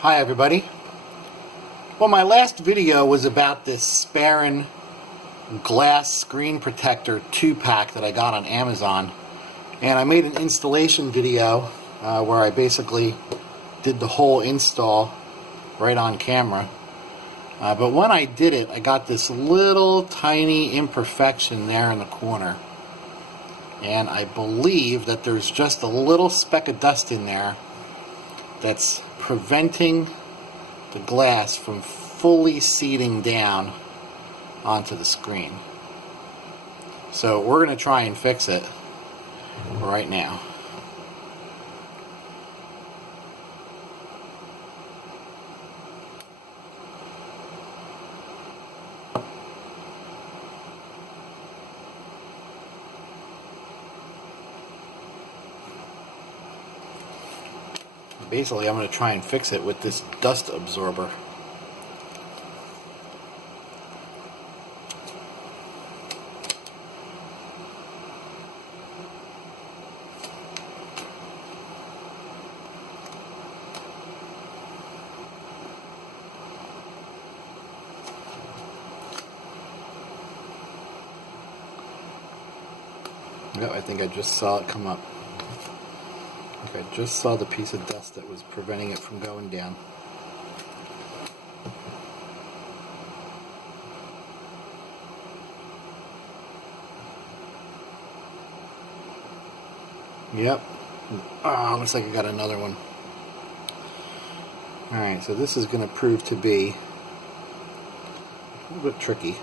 Hi everybody. Well, my last video was about this Sparin glass screen protector 2-pack that I got on Amazon, and I made an installation video where I basically did the whole install right on camera. But when I did it, I got this little tiny imperfection there in the corner, and I believe that there's just a little speck of dust in there that's preventing the glass from fully seating down onto the screen. So we're going to try and fix it right now. Basically, I'm going to try and fix it with this dust absorber. Yep, I think I just saw it come up. I just saw the piece of dust that was preventing it from going down. Yep. Ah, looks like I got another one. Alright, so this is going to prove to be a little bit tricky.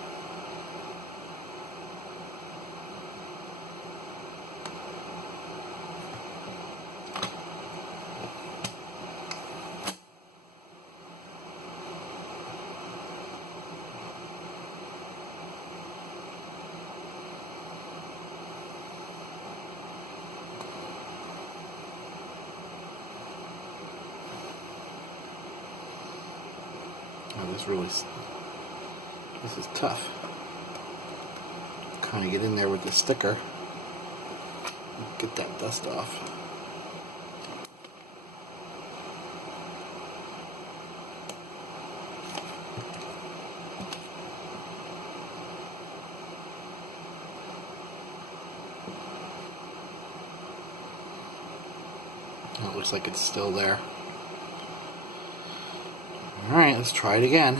This is tough. Kind of get in there with the sticker, get that dust off. It looks like it's still there. Alright, let's try it again.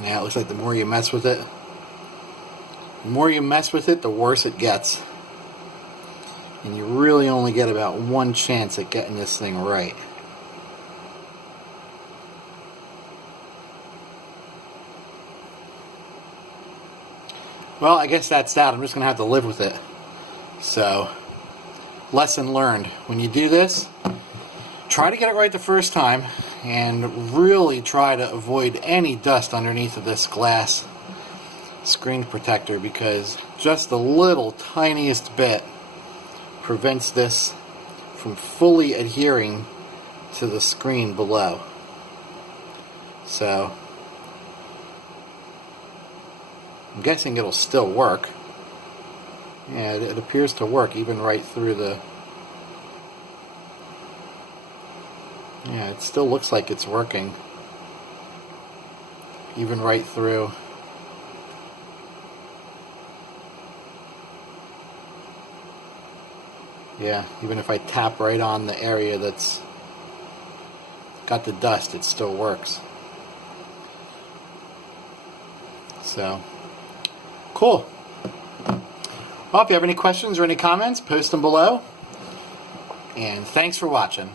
Yeah, it looks like the more you mess with it, the worse it gets. And you really only get about one chance at getting this thing right. Well, I guess that's that. I'm just going to have to live with it. So, lesson learned. When you do this, try to get it right the first time, and really try to avoid any dust underneath of this glass screen protector, because just the little tiniest bit prevents this from fully adhering to the screen below. So I'm guessing it'll still work. Yeah, it appears to work even right through the... Yeah, it still looks like it's working even right through. Yeah, even if I tap right on the area that's got the dust, it still works. So, cool. Well, if you have any questions or any comments, post them below. And thanks for watching.